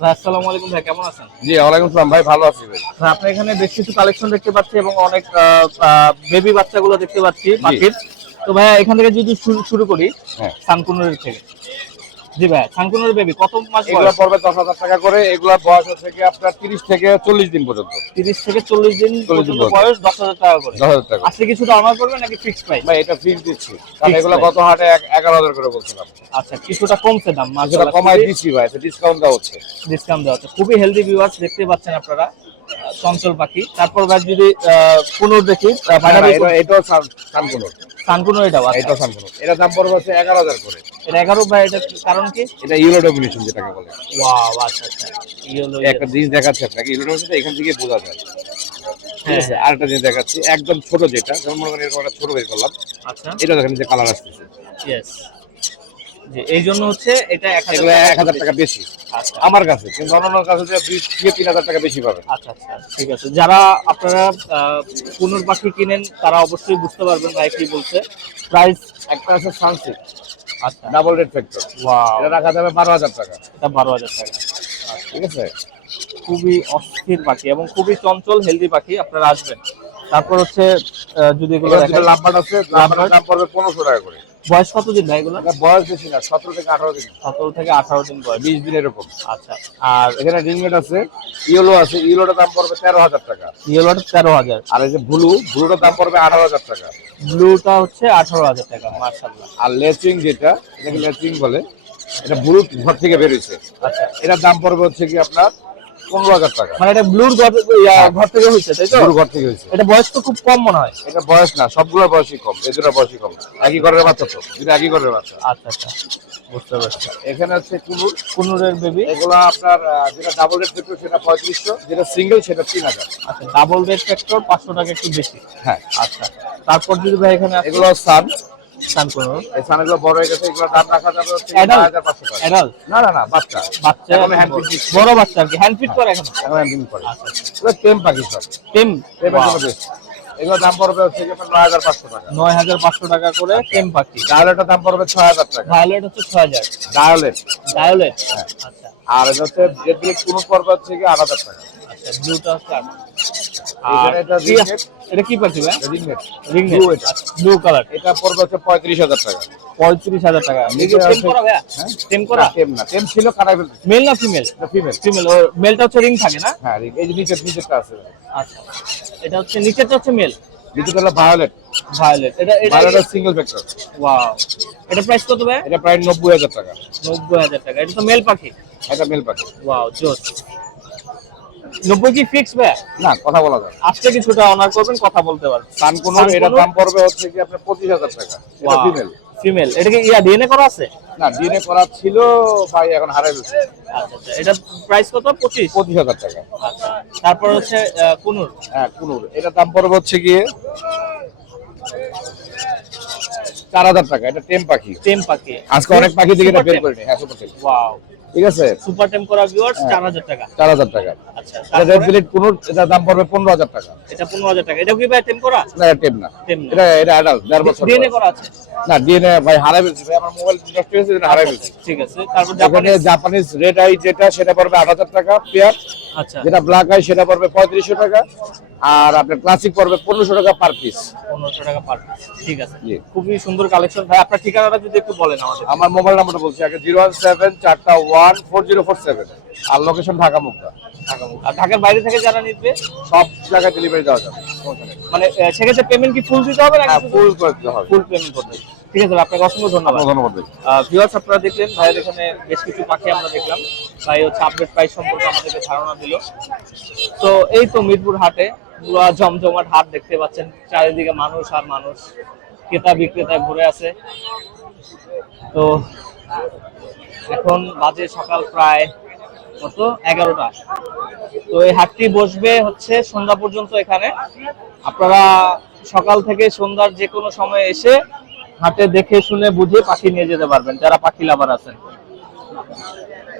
আসসালামু আলাইকুম ভাই কেমন আছেন? জি ওয়ালাইকুম আসসালাম। ভাই ভালো আছি ভাই। আপনার এখানে বেশ কিছু কালেকশন দেখতে পাচ্ছি এবং অনেক বেবি বাচ্চাগুলো দেখতে পাচ্ছি পাখির। তো ভাই এখান থেকে যদি শুরু শুরু করি হ্যাঁ। সানকুনুরের থেকে। জি ভাই বেবি কত মাস এগুলো পড়বে দশ হাজার টাকা করে এগুলো বয়স হচ্ছে কি আপনার তিরিশ থেকে চল্লিশ দিন পর্যন্ত। তিরিশ থেকে চল্লিশ দিন পর্যন্ত। বয়স দশ হাজার টাকা করে। দশ হাজার টাকা। আজকে কিছুটা অনার করবে নাকি প্রাইস ভাই এটা ফিক্স দিচ্ছি। কারণ Fixed এগুলো গত হাটে এগারো হাজার করে বলছিলাম। আচ্ছা কিছুটা কমছে দাম কমাই দিচ্ছি ভাই ডিসকাউন্ট দেওয়া হচ্ছে। ডিসকাউন্ট দেওয়া হচ্ছে। খুবই হেলদি ভিউয়ার্স দেখতে পাচ্ছেন আপনারা চঞ্চল পাখি। তারপর ভাই যদি পুনর দেখি এটাও সানকুনো সানকুনো এটাও আচ্ছা। এটাও সানকুনো এটা দাম পড়বে হচ্ছে এগারো হাজার করে। এটা এগারো ভাই এটা কারণ কি? এটা ইউরো ডেফিনিশন যেটাকে বলে। ওয়াও আচ্ছা আচ্ছা। ইয়েলো একটা জিনিস দেখাচ্ছে আপনাকে ইউরো ডেফিনিশন এখান থেকে বোঝা যায়। ঠিক হ্যাঁ আছে আরেকটা জিনিস দেখাচ্ছি একদম ছোট যেটা যেমন মনে করেন এরকম একটা ছোট বের করলাম। আচ্ছা। এটা দেখেন যে কালার আসতেছে। ইয়েস এই জন্য হচ্ছে এটা এক হাজার টাকা বেশি। আচ্ছা। আমার কাছে কিন্তু অন্যান্য কাছে থেকে তিন হাজার টাকা বেশি পাবে আচ্ছা আচ্ছা ঠিক আছে। যারা আপনারা পুনর পাখি কিনেন তারা অবশ্যই বুঝতে পারবেন ভাই কি বলছে। প্রাইস একটা আছে সানসেট ডাবল রেড ফ্যাক্টর এটা রাখা যাবে বারো হাজার টাকা। এটা বারো হাজার টাকা। ঠিক আছে? খুবই অস্থির পাখি এবং খুবই চঞ্চল হেলদি পাখি আপনারা আসবেন। তারপর হচ্ছে যদি এগুলো লাভবার্ড আছে লাভবার্ডের দাম পড়বে পনেরোশো টাকা করে। বয়স কত দিন ভাই এগুলো? বয়স বেশি না সতেরো থেকে আঠারো দিন। সতেরো থেকে আঠারো দিন বয়স। বিশ দিন এরকম। আচ্ছা। আর এখানে রিংমেট আছে ইয়েলো আছে ইয়েলোটার দাম পড়বে তেরো হাজার টাকা। ইয়েলোটা তেরো হাজার। আর এই যে ব্লু ব্লুটার দাম পড়বে আঠারো হাজার টাকা। ব্লুটা হচ্ছে আঠারো হাজার টাকা মার্শাল্লাহ আর লেচিং যেটা এটাকে লেচিং বলে এটা ব্লু ঘর থেকে বেরিয়েছে আচ্ছা। এটার দাম পড়বে হচ্ছে কি আপনার পনেরো হাজার টাকা। মানে এটা ব্লুর ঘর ঘর থেকে হয়েছে তাই তো? ব্লু ঘর থেকে হয়েছে। এটা বয়স তো খুব কম মনে হয়। এটা বয়স না সবগুলোর বয়সই কম এই দুটো বয়সই কম। একই ঘরের বাচ্চা তো এটা একই ঘরের বাচ্চা। আচ্ছা আচ্ছা। বুঝতে পারছি। এখানে হচ্ছে কুনুর। কুনুরের বেবি এগুলো আপনার যেটা ডাবল রেট পেট্রোল সেটা পঁয়ত্রিশশো যেটা সিঙ্গেল সেটা তিন হাজার। আচ্ছা ডাবল রেড ফ্যাক্টর পাঁচশো টাকা একটু বেশি। হ্যাঁ। আচ্ছা তারপর যদি ভাই এখানে এগুলো সান সান কুনুর এই সানগুলো বড় হয়ে গেছে এগুলো দাম রাখা যাবে হচ্ছে Adult? হাজার পাঁচশো টাকা অ্যাডাল না না না বাচ্চা। বাচ্চা। hand feed দিচ্ছে। বড় বাচ্চা আর কি। হ্যান্ড ফিট করে এখন। এখন একদিন করে। আচ্ছা আচ্ছা। টেম পাখি সব। টেম জন্য বেস্ট এগুলো দাম পড়বে হচ্ছে কি নয় হাজার পাঁচশো টাকা। নয় হাজার পাঁচশো টাকা করে টেম পাখি। ডায়োলেটের দাম পড়বে ছয় হাজার টাকা। ভায়োলেট হচ্ছে ছয় হাজার। ডায়োলেট। ডায়োলেট? হ্যাঁ। আচ্ছা। আর হচ্ছে ব্লেড কোনো পড়বে হচ্ছে কি আট হাজার টাকা। আচ্ছা ব্লুটা হচ্ছে আট এটা কি- রিংনেট এটা ভাই রিংনেট রিং ব্লু কালার এটা পড়বে হচ্ছে পঁয়ত্রিশ হাজার টাকা। পঁয়ত্রিশ হাজার টাকা। টেম করা হ্যাঁ? টেম না টেম ছিল কাটাই মেল না ফিমেল ফিমেল ফিমেল মেলটা হচ্ছে রিং থাকে না? হ্যাঁ ring। এই যে নিচের নিচেরটা আছে। আচ্ছা। এটা হচ্ছে নিচেরটা হচ্ছে মেল নিচেরটা হলো ভায়োলেট ভায়োলেট এটা এটা সিঙ্গেল ফ্যাক্টর ওয়াও এটা প্রাইস কত ভাই? এটা প্রায় নব্বই হাজার টাকা। নব্বই হাজার টাকা। এটা তো মেল পাখি? এটা মেল পাখি। ওয়াও জোস। নব্বই কি ফিক্স ভাই? না কথা বলা যায় আজকে কিছুটা অনার করবেন কথা বলতে পারবেন। সানকুনোর এটা দাম পড়বে হচ্ছে কি আপনার পঁচিশ হাজার টাকা। এটা ফিমেল ফিমেল এটা কি ইয়া ডিএনএ করা আছে? না ডিএনএ করা ছিল ভাই এখন হারাই গেছে আচ্ছা আচ্ছা। এটা প্রাইস কত? পঁচিশ? পঁচিশ হাজার টাকা। আচ্ছা। তারপর হচ্ছে কুনুর? হ্যাঁ কুনুর। এটা দাম পড়বে হচ্ছে গিয়ে চার হাজার টাকা এটা টেম পাখি। টেম পাখি। আজকে অনেক পাখি থেকে এটা বের। করিনি হ্যাঁ সুপার টেম। ওয়াও ঠিক আছে? সুপার টেম করা ভিউয়ার্স হ্যাঁ। চার হাজার টাকা। চার হাজার টাকা। আচ্ছা এটা রেড বিলেট এটা দাম পড়বে পনেরো হাজার টাকা। এটা পনেরো হাজার টাকা। এটা কি ভাই টেম করা? না টেম না। এটা এটা অ্যাডাল্ট দেড় বছর ডিএনএ করা আছে? না ডিএনএ ভাই হারাই ফেলছি ভাই আমার মোবাইল নষ্ট হয়েছে এটা হারাই ফেলছি। ঠিক আছে তারপর জাপানিজ জাপানিজ রেড আই যেটা সেটা পড়বে আট হাজার টাকা পেয়ার আচ্ছা। যেটা ব্ল্যাক আই সেটা পড়বে পঁয়ত্রিশশো টাকা। আর আপনার ক্লাসিক পড়বে পনেরোশো টাকা পার পিস পনেরোশো টাকা পার পিস ঠিক আছে। খুবই সুন্দর কালেকশন ভাই আপনার ঠিকানাটা যদি একটু বলেন আমাদের। আমার মোবাইল নাম্বারটা বলছি আগে জিরো ওয়ান সেভেন চারটা one four zero four seven. আর লোকেশন ঢাকা মুক্তা। আর ঢাকার বাইরে থেকে যারা নিবে? সব জায়গায় ডেলিভারি দেওয়া যাবে। মানে সেক্ষেত্রে পেমেন্ট কি ফুল দিতে হবে হ্যাঁ নাকি ফুল করে দিতে হবে। ফুল পেমেন্ট করতে হবে? ঠিক আছে আপনাকে অসংখ্য ধন্যবাদ। ধন্যবাদ। ভিউয়ার্স আপনারা দেখলেন ভাইয়ের এখানে বেশ কিছু পাখি আমরা দেখলাম। ভাই হচ্ছে আপডেট প্রাইস সম্পর্কে আমাদেরকে ধারণা দিল। তো এই তো মিরপুর হাটে পুরা জমজমাট হাট দেখতে পাচ্ছেন চারিদিকে মানুষ আর মানুষ। ক্রেতা বিক্রেতায় ভরে আছে। তো এখন বাজে সকাল প্রায় কত? এগারোটা। তো এই হাটটি বসবে হচ্ছে সন্ধ্যা পর্যন্ত এখানে। আপনারা সকাল থেকে সন্ধ্যার যে কোনো সময় এসে হাটে দেখে শুনে বুঝে পাখি নিয়ে যেতে পারবেন যারা পাখি লাভার আছেন।